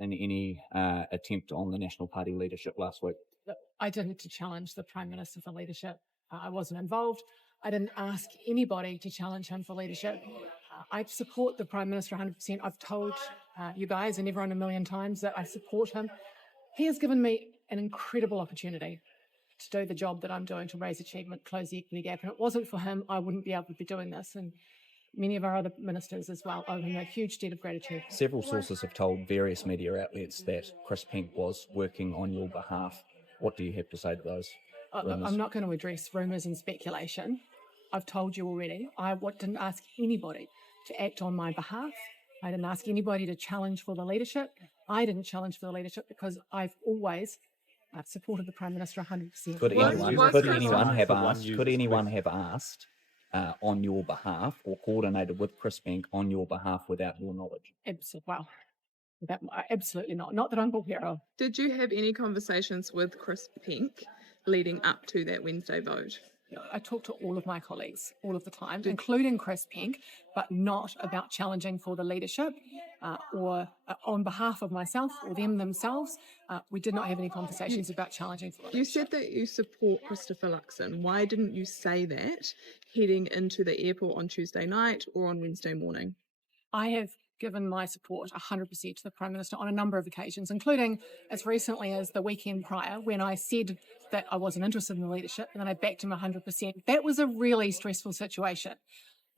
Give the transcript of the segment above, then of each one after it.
in any attempt on the National Party leadership last week? I didn't to challenge the Prime Minister for leadership. I wasn't involved. I didn't ask anybody to challenge him for leadership. I support the Prime Minister 100%. I've told you guys and everyone a million times that I support him. He has given me an incredible opportunity to do the job that I'm doing to raise achievement, close the equity gap. And it wasn't for him, I wouldn't be able to be doing this. And many of our other ministers as well owe him a huge debt of gratitude. Several sources have told various media outlets that Chris Pink was working on your behalf. What do you have to say to those rumours? I'm not going to address rumours and speculation. I've told you already. I didn't ask anybody to act on my behalf. I didn't ask anybody to challenge for the leadership. I didn't challenge for the leadership because I've always supported the Prime Minister 100%. Could anyone have asked on your behalf or coordinated with Chris Pink on your behalf without your knowledge? Absolutely not. Not that I'm aware of. Did you have any conversations with Chris Pink leading up to that Wednesday vote? I talk to all of my colleagues all of the time, including Chris Pink, but not about challenging for the leadership or on behalf of myself or them themselves. We did not have any conversations about challenging for the leadership. You said that you support Christopher Luxon. Why didn't you say that heading into the airport on Tuesday night or on Wednesday morning? I have given my support 100% to the Prime Minister on a number of occasions, including as recently as the weekend prior when I said that I wasn't interested in the leadership and then I backed him 100%. That was a really stressful situation.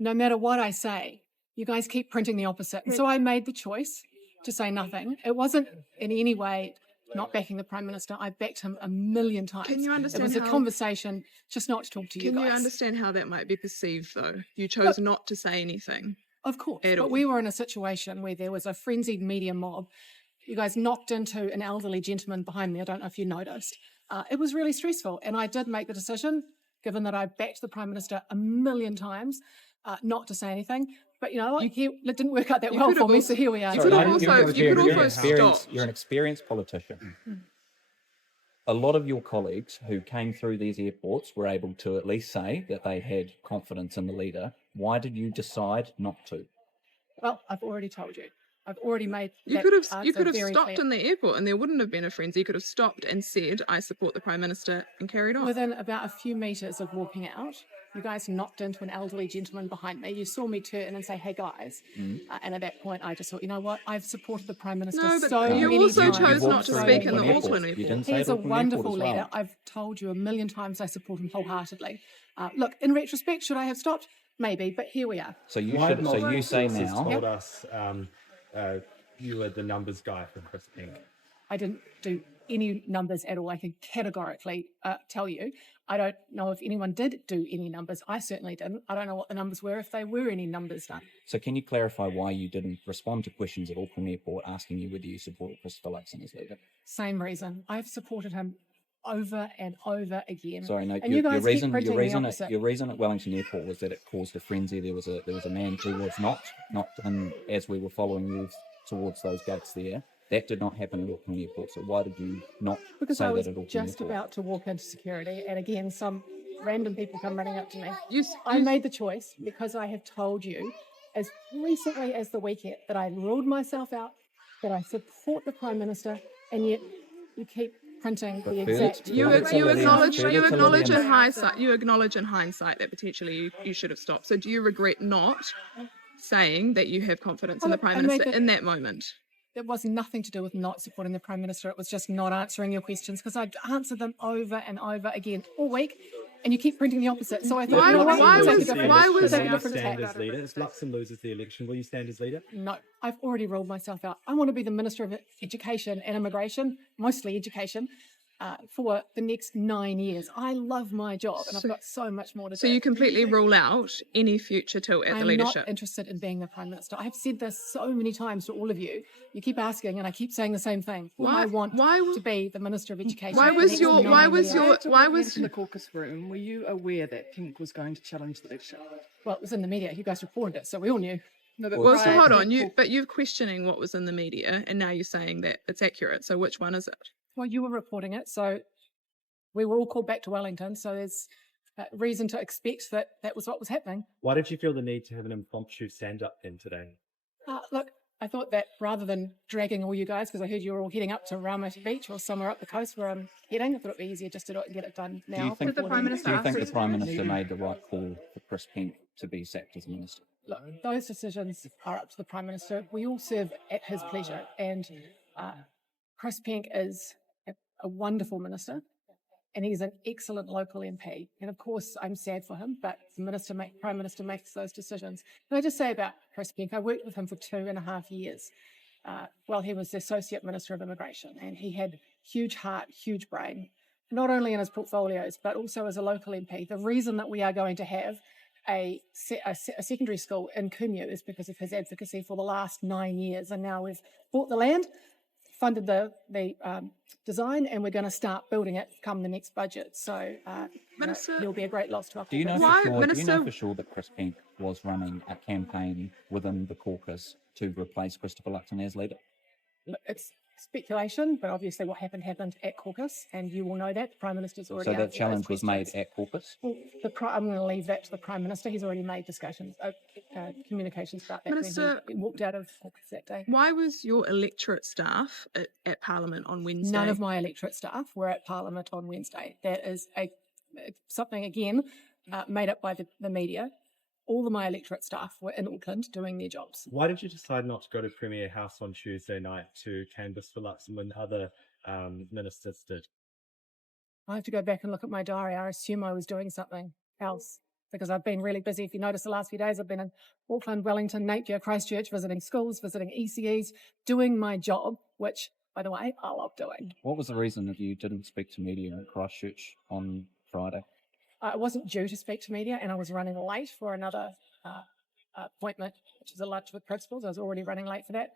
No matter what I say, you guys keep printing the opposite. And so I made the choice to say nothing. It wasn't in any way not backing the Prime Minister. I backed him a million times. Can you understand? It was a conversation just not to talk to you guys. Can you understand how that might be perceived, though? You chose not to say anything. Of course, but we were in a situation where there was a frenzied media mob. You guys knocked into an elderly gentleman behind me. I don't know if you noticed. It was really stressful, and I did make the decision, given that I backed the Prime Minister a million times, not to say anything. But you know what? It didn't work out that well for me, so here we are. You could also stop. You're an experienced politician. A lot of your colleagues who came through these airports were able to at least say that they had confidence in the leader. Why did you decide not to? Well, I've already told you. I've already made you that could have very stopped clear. in the airport and there wouldn't have been a frenzy. You could have stopped and said, I support the Prime Minister, and carried on. Within about a few metres of walking out, you guys knocked into an elderly gentleman behind me. You saw me turn and say, hey guys. And at that point I just thought, you know what, I've supported the Prime Minister you also chose not to speak in the Auckland airport. He's a wonderful leader. I've told you a million times I support him wholeheartedly. Look, in retrospect, should I have stopped? Maybe, but here we are. So you say now. Told us you were the numbers guy for Chris Pink. I didn't do any numbers at all. I can categorically tell you. I don't know if anyone did do any numbers. I certainly didn't. I don't know what the numbers were, if there were any numbers done. So can you clarify why you didn't respond to questions at Auckland Airport asking you whether you support Christopher Luxon as leader? Same reason. I've supported him over and over again. Sorry, no. And your reason at Wellington Airport was that it caused a frenzy. There was a man who was not as we were following you towards those gates there. That did not happen at Auckland Airport. So why did you not say that at Auckland Airport? Because I was just about to walk into security, and again, some random people come running up to me. I made the choice because I have told you as recently as the weekend that I ruled myself out, that I support the Prime Minister, and yet you keep printing the exact. You acknowledge in hindsight that potentially you should have stopped. So do you regret not saying that you have confidence in the Prime Minister in that moment? It was nothing to do with not supporting the Prime Minister. It was just not answering your questions because I'd answered them over and over again all week, and you keep printing the opposite. So I thought, why was stand as leader? If Luxon loses the election, will you stand as leader? No, I've already ruled myself out. I want to be the Minister of Education and Immigration, mostly education, for the next 9 years. I love my job, and I've got so much more to do. So you completely rule out any future tilt at the leadership? I'm not interested in being the Prime Minister. I've said this so many times to all of you. You keep asking, and I keep saying the same thing. I want to be the Minister of Education. Why was in the caucus room? Were you aware that Pink was going to challenge the leadership? Well, it was in the media. You guys reported it, so we all knew. No, but so hold on. You're questioning what was in the media, and now you're saying that it's accurate. So which one is it? Well, you were reporting it, so we were all called back to Wellington, so there's reason to expect that was what was happening. Why did you feel the need to have an impromptu stand-up then today? Look, I thought that rather than dragging all you guys, because I heard you were all heading up to Raumati Beach or somewhere up the coast where I'm heading, I thought it'd be easier just to do it and get it done now. Do you think Did the Prime Minister do you ask think for the Prime experience? Minister made the right call for Chris Pink to be sacked as minister? Look, those decisions are up to the Prime Minister. We all serve at his pleasure, and Chris Pink is a wonderful minister, and he's an excellent local MP. And of course, I'm sad for him, but the Prime Minister makes those decisions. Can I just say about Chris Pink, I worked with him for 2.5 years while he was the Associate Minister of Immigration, and he had huge heart, huge brain, not only in his portfolios, but also as a local MP. The reason that we are going to have a secondary school in Kumeu is because of his advocacy for the last 9 years. And now we've bought the land, funded the design, and we're going to start building it come the next budget. So Minister- he'll be a great loss to our Do you know caucus. Why, for sure? Do you Minister- know for sure that Chris Pink was running a campaign within the caucus to replace Christopher Luxon as leader? Look, it's speculation, but obviously what happened at caucus, and you will know that. The Prime Minister's already So that answered those challenge was made questions. at caucus. Well, I'm going to leave that to the Prime Minister. He's already made communications about that Minister- when he walked out of caucus that day. Why was your electorate staff at Parliament on Wednesday? None of my electorate staff were at Parliament on Wednesday. That is something, again, made up by the media. All of my electorate staff were in Auckland doing their jobs. Why did you decide not to go to Premier House on Tuesday night to canvass for Luxon when other ministers did? I have to go back and look at my diary. I assume I was doing something else because I've been really busy. If you notice, the last few days I've been in Auckland, Wellington, Napier, Christchurch, visiting schools, visiting ECEs, doing my job, which, by the way, I love doing. What was the reason that you didn't speak to media in Christchurch on Friday? I wasn't due to speak to media, and I was running late for another appointment, which is a lunch with principals. I was already running late for that.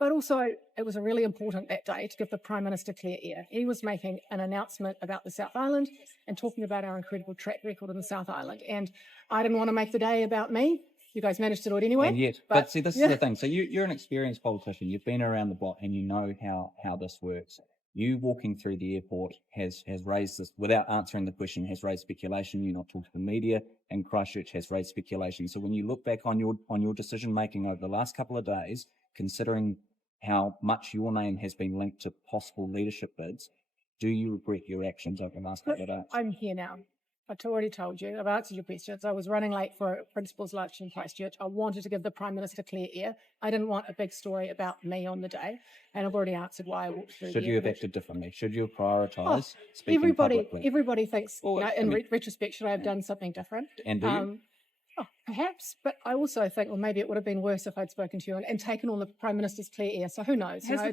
But also, it was really important that day to give the Prime Minister clear air. He was making an announcement about the South Island and talking about our incredible track record in the South Island. And I didn't want to make the day about me. You guys managed to do it anyway. And yet, but see, this is the thing. So you're an experienced politician. You've been around the block and you know how this works. You walking through the airport has raised this, without answering the question, has raised speculation. You not talking to the media, and Christchurch has raised speculation. So when you look back on your decision making over the last couple of days, considering how much your name has been linked to possible leadership bids, do you regret your actions over the last couple of days? I'm here now. I've already told you. I've answered your questions. I was running late for a principal's lunch in Christchurch. I wanted to give the Prime Minister clear air. I didn't want a big story about me on the day. And I've already answered why I walked through Should the you have airport. acted differently? Should you have prioritised speaking publicly? Everybody thinks, Well, in retrospect, should I have done something different? And do you? Perhaps, but I also think, well, maybe it would have been worse if I'd spoken to you and taken on the Prime Minister's clear air. So who knows? Has the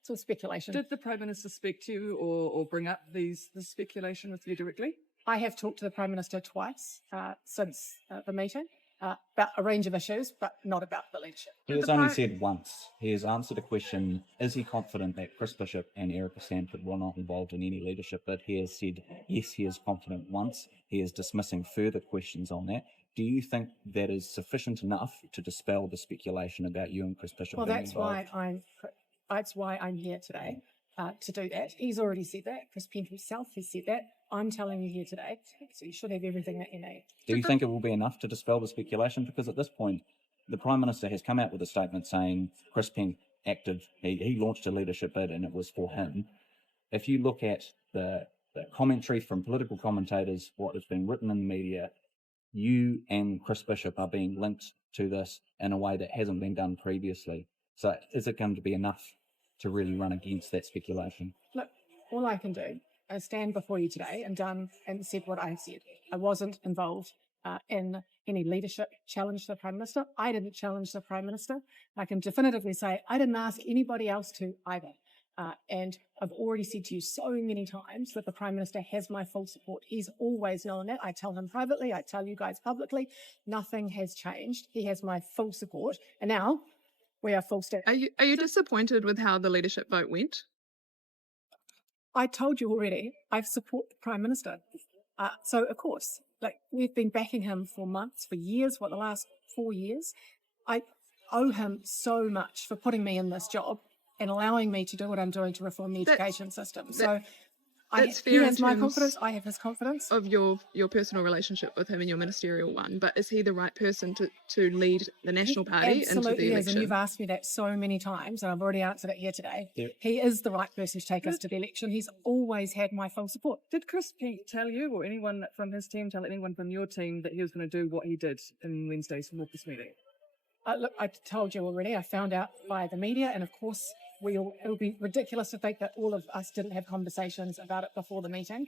It's all speculation. Did the Prime Minister speak to you or bring up this speculation with you directly? I have talked to the Prime Minister twice since the meeting about a range of issues, but not about the leadership. He has only said once. He has answered a question, is he confident that Chris Bishop and Erica Stanford were not involved in any leadership? But he has said, yes, he is confident once. He is dismissing further questions on that. Do you think that is sufficient enough to dispel the speculation about you and Chris Bishop Well, being that's involved? why I'm here today to do that. He's already said that. Chris Pink himself has said that. I'm telling you here today, so you should have everything that you need. Do you think it will be enough to dispel the speculation? Because at this point, the Prime Minister has come out with a statement saying Chris Pink acted, he launched a leadership bid and it was for him. If you look at the commentary from political commentators, what has been written in the media, you and Chris Bishop are being linked to this in a way that hasn't been done previously. So is it going to be enough to really run against that speculation? Look, all I can do is stand before you today and said what I said. I wasn't involved in any leadership challenge to the Prime Minister. I didn't challenge the Prime Minister. I can definitively say I didn't ask anybody else to either. And I've already said to you so many times that the Prime Minister has my full support. He's always known that. I tell him privately. I tell you guys publicly. Nothing has changed. He has my full support. And now we are full step. Are you disappointed with how the leadership vote went? I told you already, I support the Prime Minister. So, of course, we've been backing him for months, for years, the last 4 years. I owe him so much for putting me in this job and allowing me to do what I'm doing to reform the education system. So It's He fair in has my terms confidence. I have his confidence. of your personal relationship with him and your ministerial one, but is he the right person to lead the National Party into Absolutely the is, and you've election? asked me that so many times, and I've already answered it here today. Yeah. He is the right person to take us to the election. He's always had my full support. Did Chris Peake tell you, or anyone from his team tell anyone from your team, that he was going to do what he did in Wednesday's caucus meeting? Look, I told you already. I found out via the media, and of course, it would be ridiculous to think that all of us didn't have conversations about it before the meeting.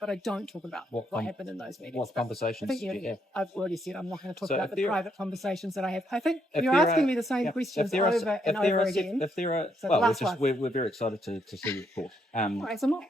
But I don't talk about what happened in those meetings. What But conversations I think did you have? I've already said I'm not going to talk So about if the there- private conversations that I have. I think If you're there asking are- me the same yeah, questions if there are, over and if there over are, again. if there are, So the well, last one. we're very excited to see your report. Right, so I'm not.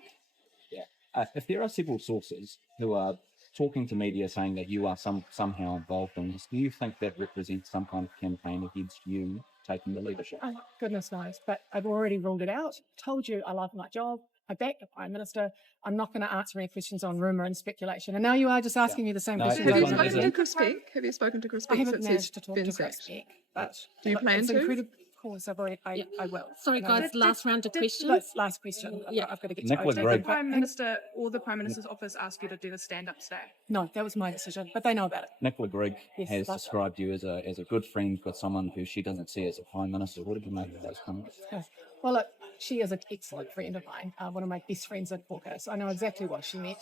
If there are several sources who are talking to media saying that you are somehow involved in this, do you think that represents some kind of campaign against you taking the leadership? Oh, goodness knows. But I've already ruled it out. Told you I love my job. I back the Prime Minister. I'm not going to answer any questions on rumour and speculation. And now you are just asking me the same No, questions. Have you This one over and spoken isn't. to again. Chris Peake? Have you spoken to Chris I Peake haven't since managed he's to talk been to Chris sacked? Peake, but Do you look, plan it's to? incredible. Of course, I will. Sorry, And guys, last round of questions. Last question. I've got to get Nicola to Grigg. but Minister or the Prime Minister's office ask you to do a stand-up today? no, that was my decision, but they know about it. Nicola Grigg Yes, has that's described you as a good friend with someone who she doesn't see as a prime minister. What did you make of those comments? Okay. Well, look, she is an excellent friend of mine, one of my best friends at Caucus. I know exactly what she meant.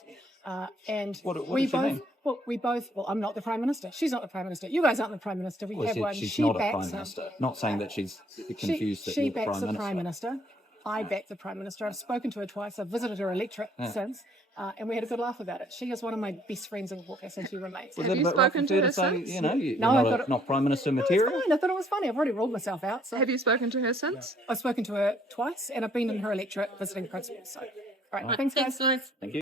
And What we did she both, mean? well, I'm not the Prime Minister. She's not the Prime Minister. You guys aren't the Prime Minister. We Well, have one. she's She not a backs prime him. minister. Not saying that she's confused that She you're the backs prime the Prime minister. Minister. I back the Prime Minister. I've spoken to her twice. I've visited her electorate since, and we had a good laugh about it. She is one of my best friends in Caucus, and she remains. Was Have it a you bit rough spoken and to fair her to say, since? you know, you're No, I've got it. not prime minister No, it's material? fine. I thought it was funny. I've already ruled myself out. So Have you spoken to her since? I've spoken to her twice, and I've been in her electorate visiting principals. So, all right, thanks, guys. Thanks, guys. Thank you.